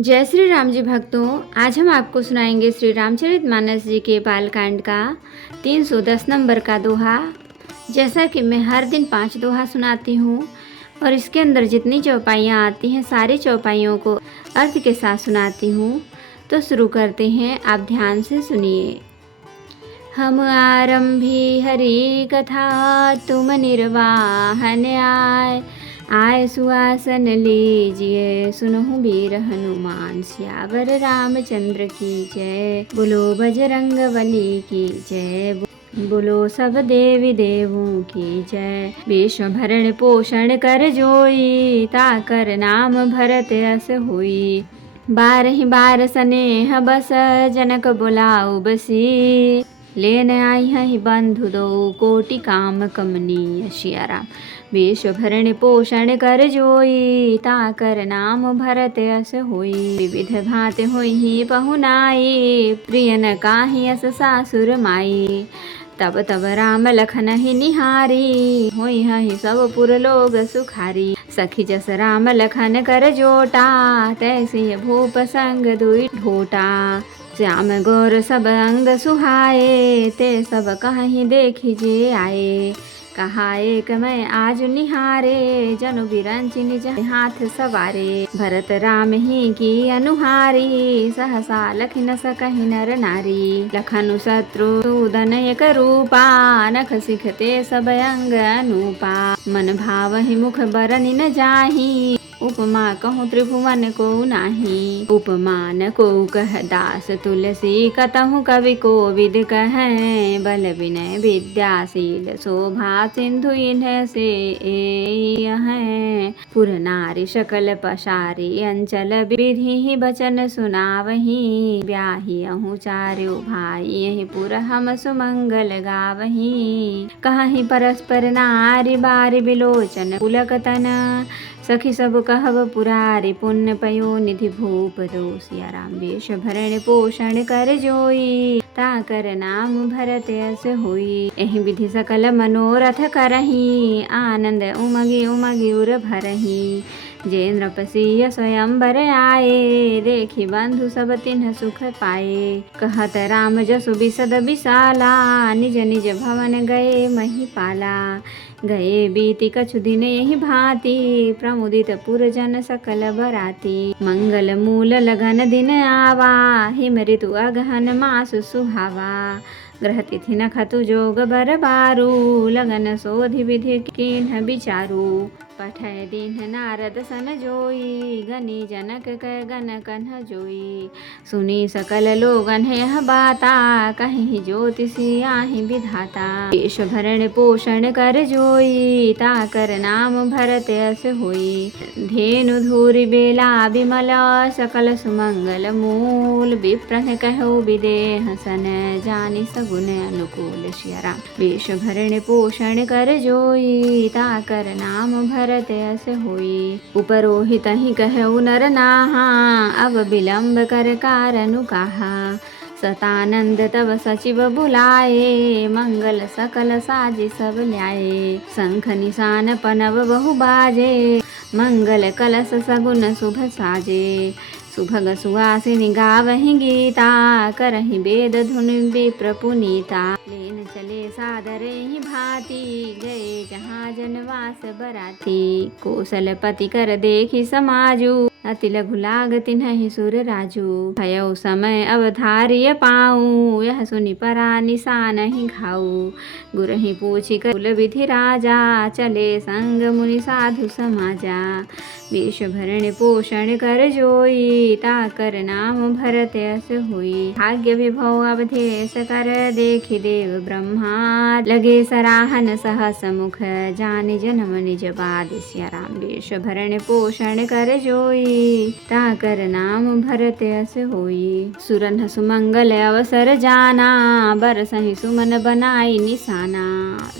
जय श्री राम जी भक्तों, आज हम आपको सुनाएंगे श्री रामचरितमानस जी के बालकांड का 310 नंबर का दोहा। जैसा कि मैं हर दिन 5 दोहा सुनाती हूँ और इसके अंदर जितनी चौपाइयाँ आती हैं सारी चौपाइयों को अर्थ के साथ सुनाती हूँ। तो शुरू करते हैं, आप ध्यान से सुनिए। हम आरंभी हरि कथा, तुम निर्वाहन आय सुआसन लीजिए, सुनहु वीर हनुमान सियावर रामचंद्र की जय। बोलो बजरंग बली की जय, बोलो सब देवी देवों की जय। विश्व भरण पोषण कर जोई, ताकर नाम भरत अस होई। बारहि बार स्नेह बस, जनक बुलाऊ बसी। लेन आई हहि बंधु दो, कोटि काम कमनीय। सिया राम। विश्व भरण पोषण कर जोई, ताकर नाम भरत अस होई। विविध भांति होई पहुनाई, प्रिय न काहि अस सासुर माई। तब तब राम लखन ही निहारी, होई हहि सब पुर लोग सुखारी। सखी जस राम लखन कर जोटा, तैसी भूप संग दुई ढोटा। श्याम गौर सब अंग सुहाए, ते सब कहीं देखी जे आए। कहा एक मैं आज निहारे, जनु बिरंचि निज हाथ सवारे। भरत राम ही की अनुहारी, सहसा लखि न सकहि नर नारी। लखनु शत्रुधन एक रूपा, नख सिखते सब अंग अनूपा। मन भावहि मुख बरनि न जाहि, उपमा कहूँ त्रिभुवन को नाही। उपमान को कह दास तुलसी, कतहु कवि को विद कहें। बल विनय विद्याशील शोभा, सिंधु इन्ह से हैं। पुर नारी सकल पसारी, अंचल विधि बचन सुनावही। ब्याही अहु चार्यो भाई, यही पुर हम सुमंगल गावही। कहीं परस्पर नारी बारी बिलोचन पुलक तन, सखी सब कहब पुरारी। पुण्य पयो निधि भूप दो, सिया राम। वेश भरण पोषण कर जोई, ताकर नाम भरत अस होई। एहि विधि सकल मनोरथ करही, आनंद उमगी उमगी उर भरही। जे नृपसिय स्वयंवर आए, देखी बंधु सब तिन्ह सुख पाए। कहत राम जसु बिसद बिसाला, निज निज भवन गए महिपाला। गए बीति कछु दिन यही भांति, प्रमुदित पुर जन सकल बराती। मंगल मूल लगन दिन आवा, हिम ऋतु अगहन मास सुहावा। ग्रह तिथि नखतु जोग बर बारू, लगन सोधि विधि किन्ह विचारू। पठय दीन्ह नारद सन जोई, गनी जनक कै गन कन्ह जोई। सुनी सकल लोगन यह बाता, कहीं ज्योतिषी आहि विधाता। वेश भरण पोषण कर जोई, ताकर नाम भरत अस होई। धेनु धूरि बेला बिमल, सकल सुमंगल मूल। विप्रह कहो विदेह सन, जानि सगुन अनुकूल। सिया राम। वेश भरण पोषण कर जोई, ताकर नाम भरत अस होई। उपरोहित ही कहु नर नाहा, अब विलंब कर कारनु कहा। सतानंद तब सचिव बुलाए, मंगल सकल साजी सब ल्याए। शंख निशान पनव बहु बाजे, मंगल कलश सगुन शुभ साजे। सुभग सुहासिनी गावहि गीता, करहि वेद धुन विप्र पुनीता। लेन चले सादर ही भांति, गए जहाँ जनवास बराती। कौशलपति कर देखी समाजू, अति लघु लाग तिन्हि सुर राजू। भयो समय अवधार्य पाऊँ, यह सुनि परा निशान ही घाऊ। गुरहि पूछि कुल विधि राजा, चले संग मुनि साधु समाजा। वेश भरण पोषण कर जोई, ताकर नाम भरत अस होई। भाग्य विभव अवधेश कर, देखि देव ब्रह्मा। लगे सराहन सहस मुख, जानि जन्म निज बाद। सिया राम। वेश भरण पोषण कर जोई, ताकर नाम भरत अस होई। सुरन सुमंगल अवसर जाना, बरसहि सुमन बनाई निशाना।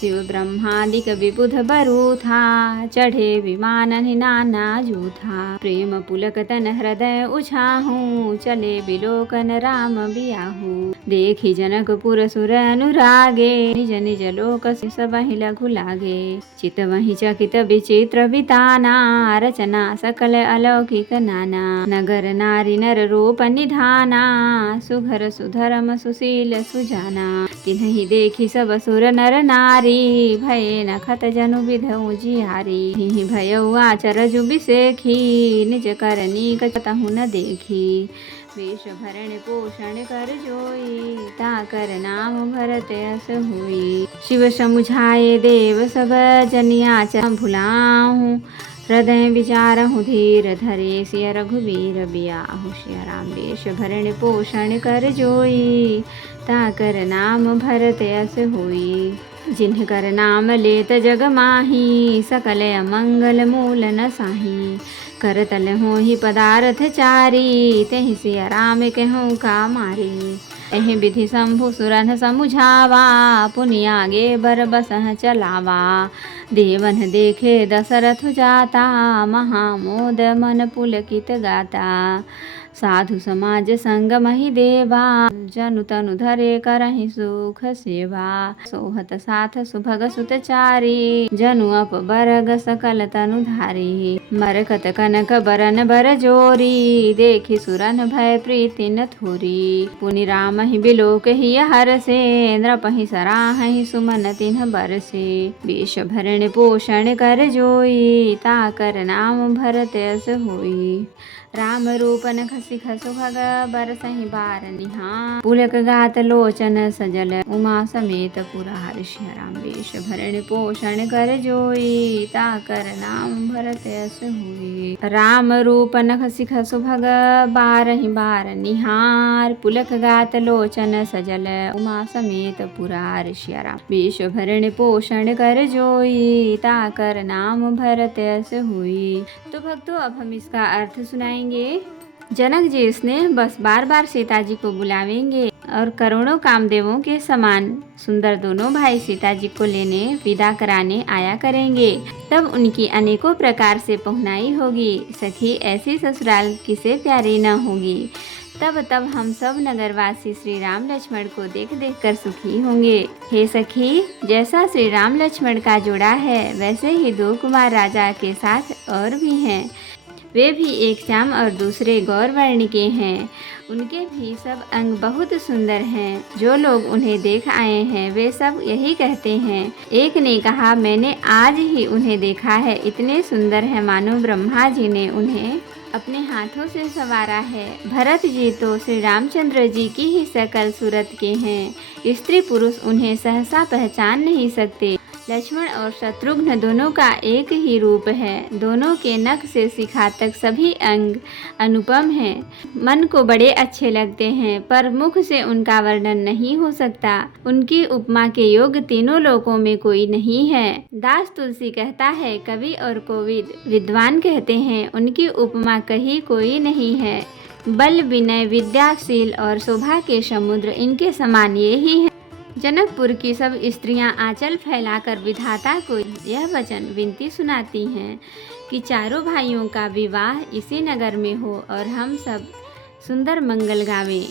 शिव ब्रह्मादिक विबुध बरू था, चढ़े विमान नाना जूथा। प्रेम पुलक तन हृदय उछाहू, चले बिलोकन राम बियाहू। देखी जनकपुर सुर अनुरागे, निज निज लोक सबहि लघु लागे। चित वही चकित विचित्र बिताना, रचना सकल अलौकिक नाना। नगर नारी नर रूप निधाना, सुघर सुधरम सुशील सुजाना। तिन्हि देखी सब सुर नर नारी, भये नखत जनु विधउ जियारी। हिहि भयउ आचर जुबि सेखी, निज करनी कतहु न देखी। वेश भरण पोषण कर जोई, ताकर नाम भरत यस हुई। शिव समुझाए देव सब जनिया च भुलाहूँ, हृदय विचारहु धीर धरे। सिय रघुबीर बियाहु सिया राम। वेश भरण पोषण कर जोई, ताकर नाम भरत यस होई। जिनकर नाम लेत जग माही, सकल अमंगल मूल न साही। करतल होहि पदारथ चारी, तेहि सिया राम कहूँ का मारी। एहि विधि शंभु सुरन समुझावा, पुनि आगे बर बसह चलावा। देवन देखे दशरथ जाता, महामोद मन पुलकित गाता। साधु समाज संग महि देवा, जनु तनु धरे करहि सुख सेवा। सोहत साथ सुभग सुत चारी, जनु अप बरग सकल तनु धारी। मरकत कनक बरन बर जोरी, देखी सुरन भय प्रीति न थोरी। पुनि राम ही बिलोक ही हरसे, नृपहि सराहहि सुमन तिन्ह बरसे। वेश भरण पोषण कर जोई, ताकर नाम भरत यस होई। राम रूप नख सिख सुभग, बरसहि बार निहार। पुलक गात लोचन सजल, उमा समेत पुरा हर्षि राम। वेश भरण पोषण कर जोई, ताकर नाम भरत यस हुई। राम रूप नख सिख सुभग, बारहि बार निहार। पुलक गात लोचन सजल, उमा समेत पुरा हर्षि राम। वेश भरण पोषण कर जोई, ताकर नाम भरत यस हुई। तो भक्तों, अब हम इसका अर्थ सुनाएंगे। जनक जी स्नेह बस बार बार सीता जी को बुलावेंगे और करोड़ों कामदेवों के समान सुंदर दोनों भाई सीता जी को लेने विदा कराने आया करेंगे। तब उनकी अनेकों प्रकार से पहुनाई होगी। सखी ऐसी ससुराल किसे प्यारी न होगी। तब हम सब नगरवासी श्री राम लक्ष्मण को देख देख कर सुखी होंगे। हे सखी, जैसा श्री राम लक्ष्मण का जोड़ा है, वैसे ही दो कुमार राजा के साथ और भी हैं। वे भी एक श्याम और दूसरे गौरवर्ण के हैं। उनके भी सब अंग बहुत सुंदर हैं। जो लोग उन्हें देख आए हैं, वे सब यही कहते हैं। एक ने कहा, मैंने आज ही उन्हें देखा है, इतने सुंदर है मानो ब्रह्मा जी ने उन्हें अपने हाथों से संवारा है। भरत जी तो श्री रामचंद्र जी की ही शकल सूरत के हैं। स्त्री पुरुष उन्हें सहसा पहचान नहीं सकते। लक्ष्मण और शत्रुघ्न दोनों का एक ही रूप है। दोनों के नख से शिखा तक सभी अंग अनुपम हैं। मन को बड़े अच्छे लगते हैं, पर मुख से उनका वर्णन नहीं हो सकता। उनकी उपमा के योग्य तीनों लोकों में कोई नहीं है। दास तुलसी कहता है, कवि और कोविद विद्वान कहते हैं, उनकी उपमा कहीं कोई नहीं है। बल, विनय, विद्याशील और शोभा के समुद्र इनके समान ये ही है। जनकपुर की सब स्त्रियां आंचल फैलाकर विधाता को यह वचन विनती सुनाती हैं कि चारों भाइयों का विवाह इसी नगर में हो और हम सब सुंदर मंगल गावें।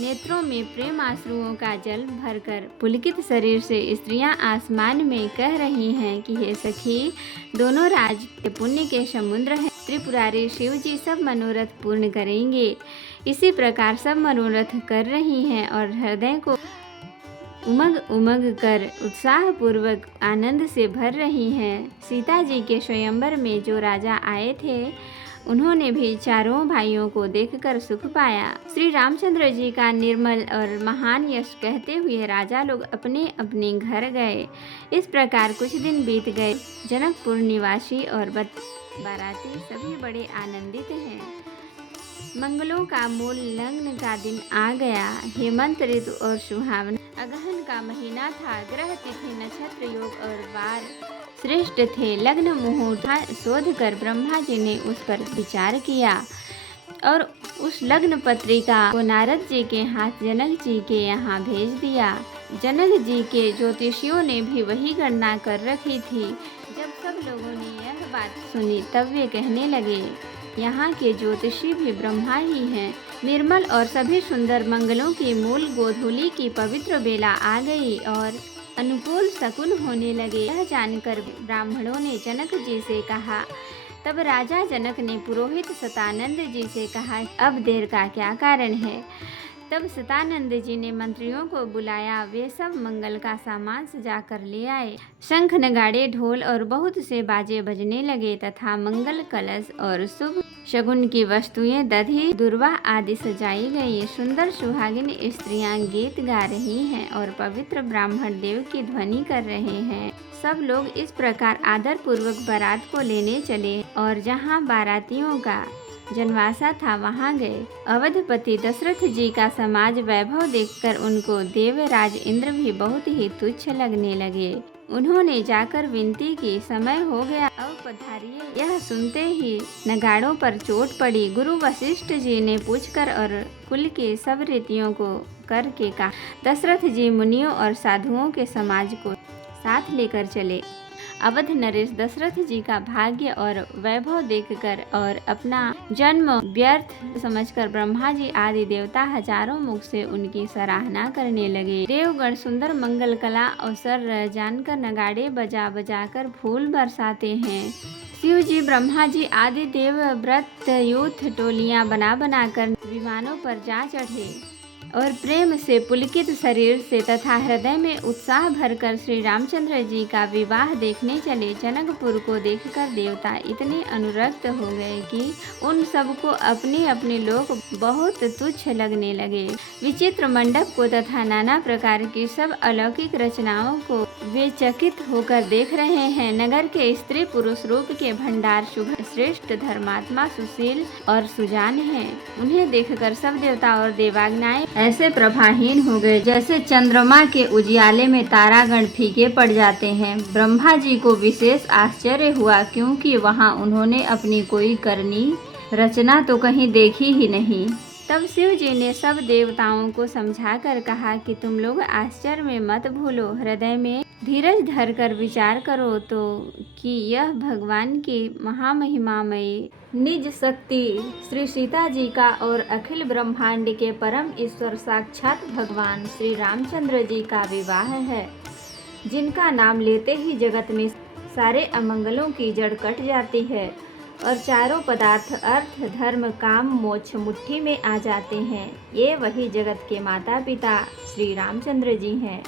नेत्रों में प्रेम आंसुओं का जल भरकर पुलकित शरीर से स्त्रियां आसमान में कह रही हैं कि हे सखी, दोनों राज के पुण्य के समुद्र हैं। त्रिपुरारी शिव जी सब मनोरथ पूर्ण करेंगे। इसी प्रकार सब मनोरथ कर रही हैं और हृदय को उमग उमग कर उत्साह पूर्वक आनंद से भर रही हैं। सीता जी के स्वयंवर में जो राजा आए थे, उन्होंने भी चारों भाइयों को देखकर सुख पाया। श्री रामचंद्र जी का निर्मल और महान यश कहते हुए राजा लोग अपने अपने घर गए। इस प्रकार कुछ दिन बीत गए। जनकपुर निवासी और बाराती सभी बड़े आनंदित हैं। मंगलों का मूल लग्न का दिन आ गया। हेमंत ऋतु और सुहावना अगहन का महीना था। ग्रह तिथि नक्षत्र योग और वार श्रेष्ठ थे। लग्न मुहूर्त शोध कर ब्रह्मा जी ने उस पर विचार किया और उस लग्न पत्रिका को नारद जी के हाथ जनक जी के यहाँ भेज दिया। जनक जी के ज्योतिषियों ने भी वही गणना कर रखी थी। जब सब लोगों ने यह बात सुनी, तब वे कहने लगे, यहाँ के ज्योतिषी भी ब्रह्मा ही हैं। निर्मल और सभी सुंदर मंगलों की मूल गोधूली की पवित्र बेला आ गई और अनुकूल शकुन होने लगे। यह जानकर ब्राह्मणों ने जनक जी से कहा। तब राजा जनक ने पुरोहित सतानंद जी से कहा, अब देर का क्या कारण है। तब सतानंद जी ने मंत्रियों को बुलाया। वे सब मंगल का सामान सजा कर ले आए। शंख नगाड़े ढोल और बहुत से बाजे बजने लगे तथा मंगल कलश और शुभ शगुन की वस्तुएं दधी दुर्वा आदि सजाई गई। सुंदर सुहागिन स्त्रियां गीत गा रही हैं और पवित्र ब्राह्मण देव की ध्वनि कर रहे हैं। सब लोग इस प्रकार आदर पूर्वक बारात को लेने चले और जहां बारातियों का जनवासा था वहां गए। अवधपति दशरथ जी का समाज वैभव देखकर उनको देवराज इंद्र भी बहुत ही तुच्छ लगने लगे। उन्होंने जाकर विनती की, समय हो गया, अब पधारिए। यह सुनते ही नगाड़ों पर चोट पड़ी। गुरु वशिष्ठ जी ने पूछकर और कुल के सब रीतियों को करके कहा। दशरथ जी मुनियों और साधुओं के समाज को साथ लेकर चले। अवध नरेश दशरथ जी का भाग्य और वैभव देखकर और अपना जन्म व्यर्थ समझकर ब्रह्मा जी आदि देवता हजारों मुख से उनकी सराहना करने लगे। देवगण सुंदर मंगल कला अवसर जानकर नगाड़े बजा बजाकर फूल बरसाते हैं। शिव जी, ब्रह्मा जी आदि देव व्रत यूथ टोलियां बना बनाकर विमानों पर जा चढ़े और प्रेम से पुलकित शरीर से तथा हृदय में उत्साह भरकर श्री रामचंद्र जी का विवाह देखने चले। जनकपुर को देखकर देवता इतने अनुरक्त हो गए कि उन सबको अपने अपने लोग बहुत तुच्छ लगने लगे। विचित्र मंडप को तथा नाना प्रकार की सब अलौकिक रचनाओं को वे चकित होकर देख रहे हैं। नगर के स्त्री पुरुष रूप के भंडार शुभ श्रेष्ठ धर्मात्मा सुशील और सुजान हैं। उन्हें देखकर सब देवता और देवाग्नाएं ऐसे प्रभाहीन हो गए जैसे चंद्रमा के उजियाले में तारागण फीके पड़ जाते हैं। ब्रह्मा जी को विशेष आश्चर्य हुआ क्योंकि वहां उन्होंने अपनी कोई करनी रचना तो कहीं देखी ही नहीं। तब शिव जी ने सब देवताओं को समझाकर कहा कि तुम लोग आश्चर्य में मत भूलो, हृदय में धीरज धरकर विचार करो तो कि यह भगवान की महामहिमामयी निज शक्ति श्री सीता जी का और अखिल ब्रह्मांड के परम ईश्वर साक्षात भगवान श्री रामचंद्र जी का विवाह है, जिनका नाम लेते ही जगत में सारे अमंगलों की जड़ कट जाती है और चारों पदार्थ अर्थ धर्म काम मोक्ष मुट्ठी में आ जाते हैं। ये वही जगत के माता पिता श्री रामचंद्र जी हैं।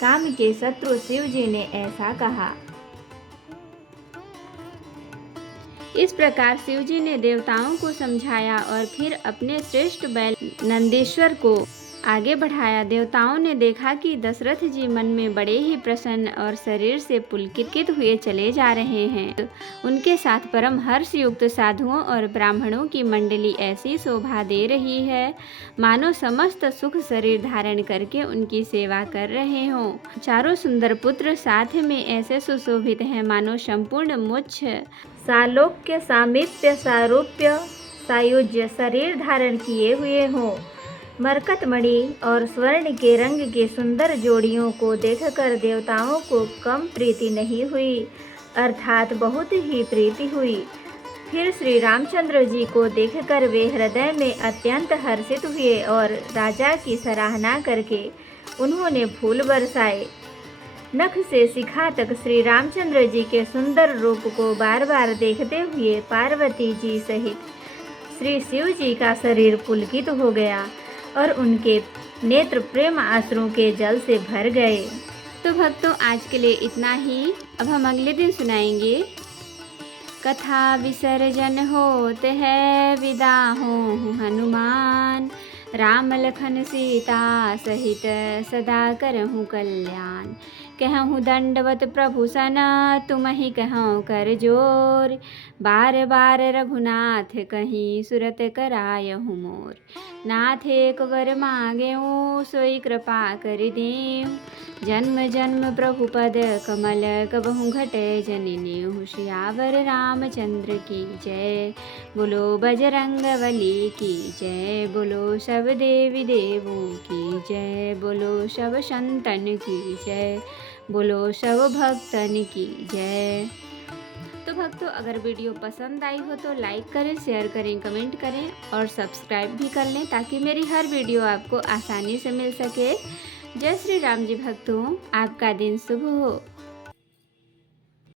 काम के शत्रु शिव जी ने ऐसा कहा। इस प्रकार शिव जी ने देवताओं को समझाया और फिर अपने श्रेष्ठ बैल नंदेश्वर को आगे बढ़ाया। देवताओं ने देखा कि दशरथ जी मन में बड़े ही प्रसन्न और शरीर से पुलकित हुए चले जा रहे हैं। उनके साथ परम हर्ष युक्त साधुओं और ब्राह्मणों की मंडली ऐसी शोभा दे रही है मानो समस्त सुख शरीर धारण करके उनकी सेवा कर रहे हों। चारों सुंदर पुत्र साथ में ऐसे सुशोभित हैं मानो संपूर्ण मोक्ष सालोक्य सामीप्य सारूप्य सायुज्य शरीर धारण किए हुए हों। मरकतमणि और स्वर्ण के रंग के सुंदर जोड़ियों को देखकर देवताओं को कम प्रीति नहीं हुई, अर्थात बहुत ही प्रीति हुई। फिर श्री रामचंद्र जी को देखकर वे हृदय में अत्यंत हर्षित हुए और राजा की सराहना करके उन्होंने फूल बरसाए। नख से शिखा तक श्री रामचंद्र जी के सुंदर रूप को बार बार देखते हुए पार्वती जी सहित श्री शिव जी का शरीर पुलकित हो गया और उनके नेत्र प्रेम आंसुओं के जल से भर गए। तो भक्तों, आज के लिए इतना ही। अब हम अगले दिन सुनाएंगे। कथा विसर्जन होते है विदा हो हनुमान, राम लखन सीता सहित सदा करहूँ कल्याण। कहूँ दंडवत प्रभु सना तुमहि कहूँ कर जोर, बार बार रघुनाथ कहीं सुरत करायहु मोर। नाथ एक वर मांगेऊ सोई कृपा कर देऊ, जन्म जन्म प्रभु पद कमल कबहु घटे जननी। सियावर रामचंद्र की जय, बोलो बजरंगबली की जय, बोलो सब देवी देवों की जय, बोलो सब संतन की जय, बोलो सब भक्तन की जय। तो तो भक्तों अगर वीडियो पसंद आई हो तो लाइक करें, शेयर करें, कमेंट करें और सब्सक्राइब भी कर लें ताकि मेरी हर वीडियो आपको आसानी से मिल सके। जय श्री राम जी भक्तों, आपका दिन शुभ हो।